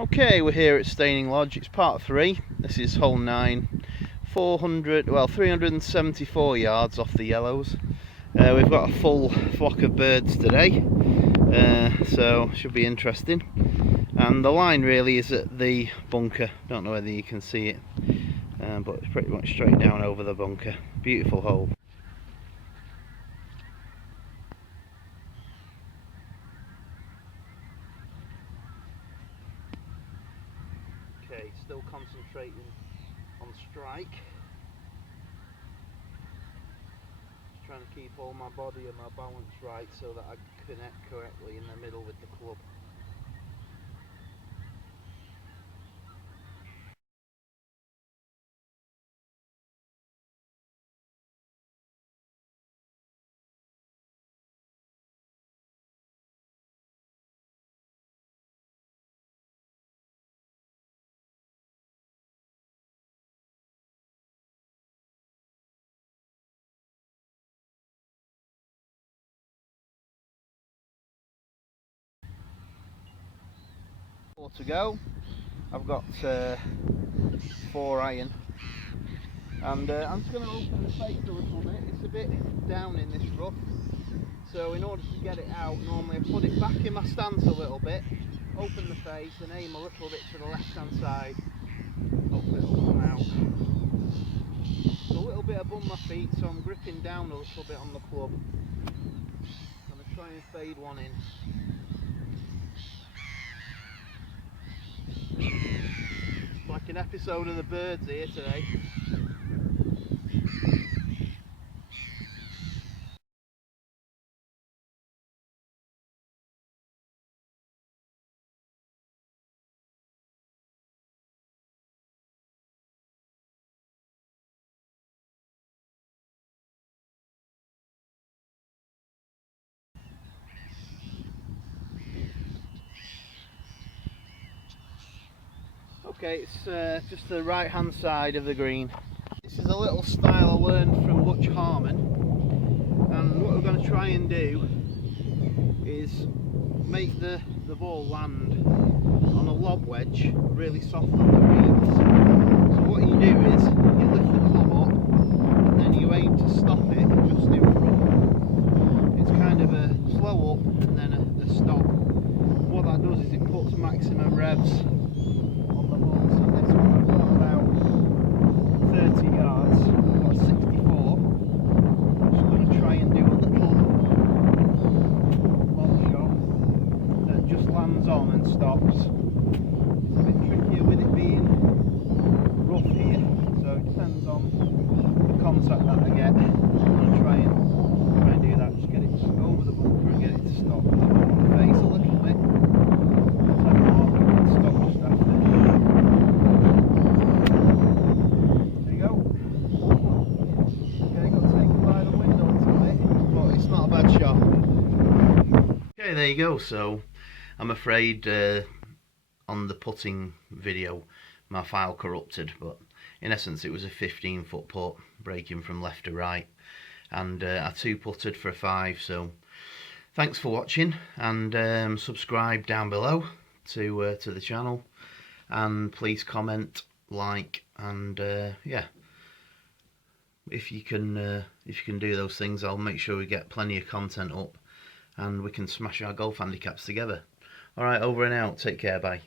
Okay, we're here at Staining Lodge. It's part 3. This is hole 9. 374 yards off the yellows. We've got a full flock of birds today, so should be interesting. And the line really is at the bunker. Don't know whether you can see it, but it's pretty much straight down over the bunker. Beautiful hole. Okay, still concentrating on strike. Just trying to keep all my body and my balance right so that I connect correctly in the middle with the club. Four to go. I've got 4 iron, and I'm just going to open the face a little bit. It's a bit down in this rough, so in order to get it out, normally I put it back in my stance a little bit, open the face and aim a little bit to the left hand side. Hopefully it'll come out. It's a little bit above my feet, so I'm gripping down a little bit on the club. I'm going to try and fade one in. It's like an episode of The Birds here today. Okay, it's just the right hand side of the green. This is a little style I learned from Butch Harmon, and what we're going to try and do is make the ball land on a lob wedge really soft on the reeds. So what you do is you lift the club up and then you aim to stop it just in front. It's kind of a slow up and then a stop. What that does is it puts maximum revs on the ball. So this one I've got about 30 yards, I've got 64. I'm just going to try and do a little ball shot that just lands on and stops. It's a bit trickier with it being rough here, so it depends on the contact that I get. I'm going to try and do that, just get it over the bunker and get it to stop. On the face a little bit. Stop just after. There you go. Okay, got taken by the wind a little bit, but it's not a bad shot. Okay, there you go. So I'm afraid on the putting video my file corrupted, but in essence it was a 15-foot putt breaking from left to right, and I 2-putted for a 5. So thanks for watching, and subscribe down below to the channel, and please comment, like, and yeah, if you can do those things, I'll make sure we get plenty of content up and we can smash our golf handicaps together. Alright, over and out. Take care, bye.